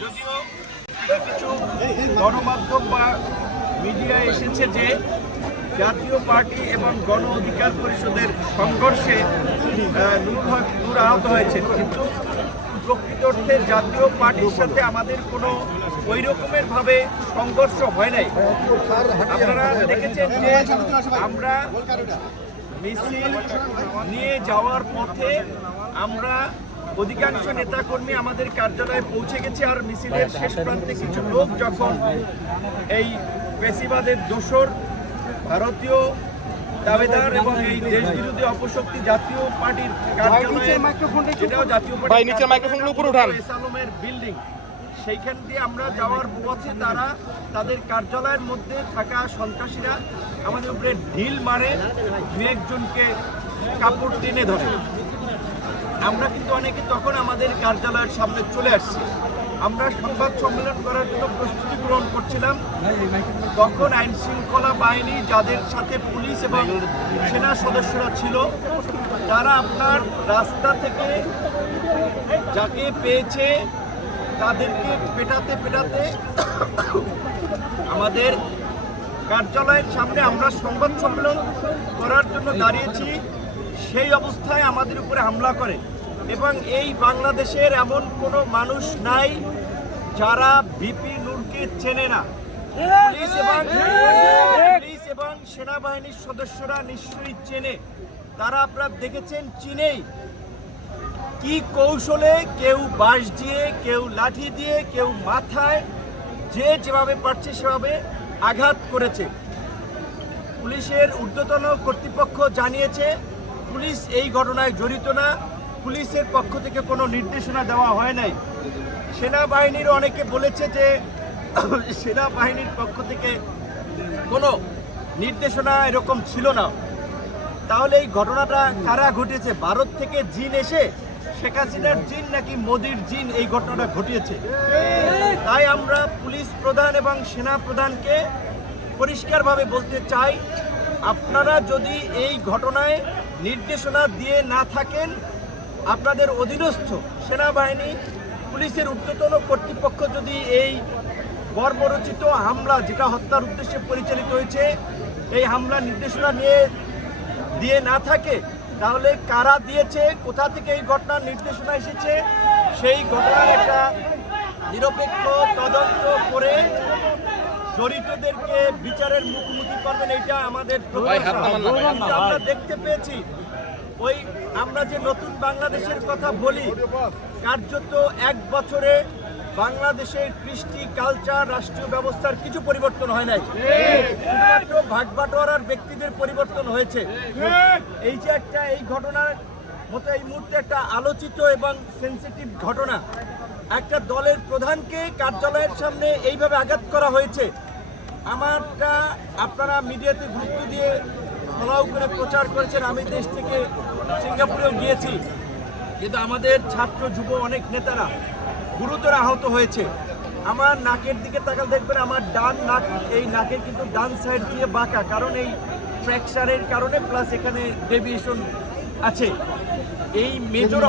যদিও কিছু গণমাধ্যম বা মিডিয়া এসেছে যে জাতীয় পার্টি এবং গণ অধিকার পরিষদের সংঘর্ষে নূর আহত হয়েছে, কিন্তু প্রকৃত অর্থে জাতীয় পার্টির সাথে আমাদের কোনো ওই রকমের ভাবে সংঘর্ষ হয় নাই। আপনারা দেখেছেন যে আমরা মিছিল নিয়ে যাওয়ার পথে আমরা অধিকাংশ নেতাকর্মী আমাদের কার্যালয়ে পৌঁছে গেছে, আর মিছিলের শেষ প্রান্তে কিছু লোক যখন এই ফ্যাসিবাদের দোসর ভারতীয় দাবেদার এবং এই দেশ বিরোধী অপশক্তি জাতীয় পার্টির কার্যালয়ে, যেটাও জাতীয় পার্টির এসালমের বিল্ডিং, সেইখান দিয়ে আমরা যাওয়ার পথে তারা তাদের কার্যালয়ের মধ্যে থাকা সন্ত্রাসীরা আমাদের উপরে ঢিল মারে, দু একজনকে কাপড় টেনে ধরে। আমরা কিন্তু অনেকে তখন আমাদের কার্যালয়ের সামনে চলে আসছি, আমরা সংবাদ সম্মেলন করার জন্য প্রস্তুতি গ্রহণ করছিলাম। তখন আইন শৃঙ্খলা বাহিনী, যাদের সাথে পুলিশ এবং সেনা সদস্যরা ছিল, তারা আপনার রাস্তা থেকে যাকে পেয়েছে তাদেরকে পেটাতে পেটাতে আমাদের কার্যালয়ের সামনে আমরা সংবাদ সম্মেলন করার জন্য দাঁড়িয়েছি, সেই অবস্থায় আমাদের উপরে হামলা করে। এবং এই বাংলাদেশের এমন কোনো মানুষ নাই যারা ভিপি নূরকে চেনে না। পুলিশ এবং সেনাবাহিনীর সদস্যরা নিশ্চয়ই চেনে। তারা আপনারা দেখেছেন চিনেই কি কৌশলে, কেউ বাঁশ দিয়ে, কেউ লাঠি দিয়ে, কেউ মাথায়, যে যেভাবে পারছে সেভাবে আঘাত করেছে। পুলিশের ঊর্ধ্বতন কর্তৃপক্ষ জানিয়েছে পুলিশ এই ঘটনায় জড়িত না, পুলিশের পক্ষ থেকে কোনো নির্দেশনা দেওয়া হয় নাই। সেনাবাহিনীর অনেকে বলেছে যে সেনাবাহিনীর পক্ষ থেকে কোনো নির্দেশনা এরকম ছিল না। তাহলে এই ঘটনাটা কারা ঘটেছে? ভারত থেকে জিন এসে শেখ হাসিনার জিন নাকি মোদির জিন এই ঘটনাটা ঘটিয়েছে? তাই আমরা পুলিশ প্রধান এবং সেনা প্রধানকে পরিষ্কারভাবে বলতে চাই, আপনারা যদি এই ঘটনায় নির্দেশনা দিয়ে না থাকেন, আপনাদের অধীনস্থ সেনাবাহিনী, পুলিশের ঊর্ধ্বতন কর্তৃপক্ষ যদি এই বর্বরচিত হামলা, যেটা হত্যার উদ্দেশ্যে পরিচালিত হয়েছে, এই হামলার নির্দেশনা দিয়ে না থাকে, তাহলে কারা দিয়েছে, কোথা থেকে এই ঘটনার নির্দেশনা এসেছে, সেই ঘটনার একটা নিরপেক্ষ তদন্ত করে জড়িতদেরকে বিচারের মুখোমুখি করবেন, এইটা আমাদের আমরা দেখতে পেয়েছি। ওই আমরা যে নতুন বাংলাদেশের কথা বলি, কার্যত এক বছরে বাংলাদেশের কৃষ্টি, কালচার, রাষ্ট্রীয় ব্যবস্থার কিছু পরিবর্তন হয় নাই, শুধুমাত্র ভাগবাটোয়ারার ব্যক্তিদের পরিবর্তন হয়েছে। এই যে একটা এই ঘটনার মতো এই মুহূর্তে একটা আলোচিত এবং সেন্সিটিভ ঘটনা, একটা দলের প্রধানকে কার্যালয়ের সামনে এইভাবে আঘাত করা হয়েছে। আমারটা আপনারা মিডিয়াতে গুরুত্ব দিয়ে ফলাও করে প্রচার করেছেন। আমি দেশ থেকে সিঙ্গাপুরেও গিয়েছি, কিন্তু আমাদের ছাত্র যুব অনেক নেতারা গুরুতর আহত হয়েছে। আমার নাকের দিকে তাকাল দেখবেন, আমার ডান নাক, এই নাকের কিন্তু ডান সাইড দিয়ে বাঁকা, কারণ এই ফ্র্যাকচারের কারণে, প্লাস এখানে ডেভিয়েশন আছে। এই মেজর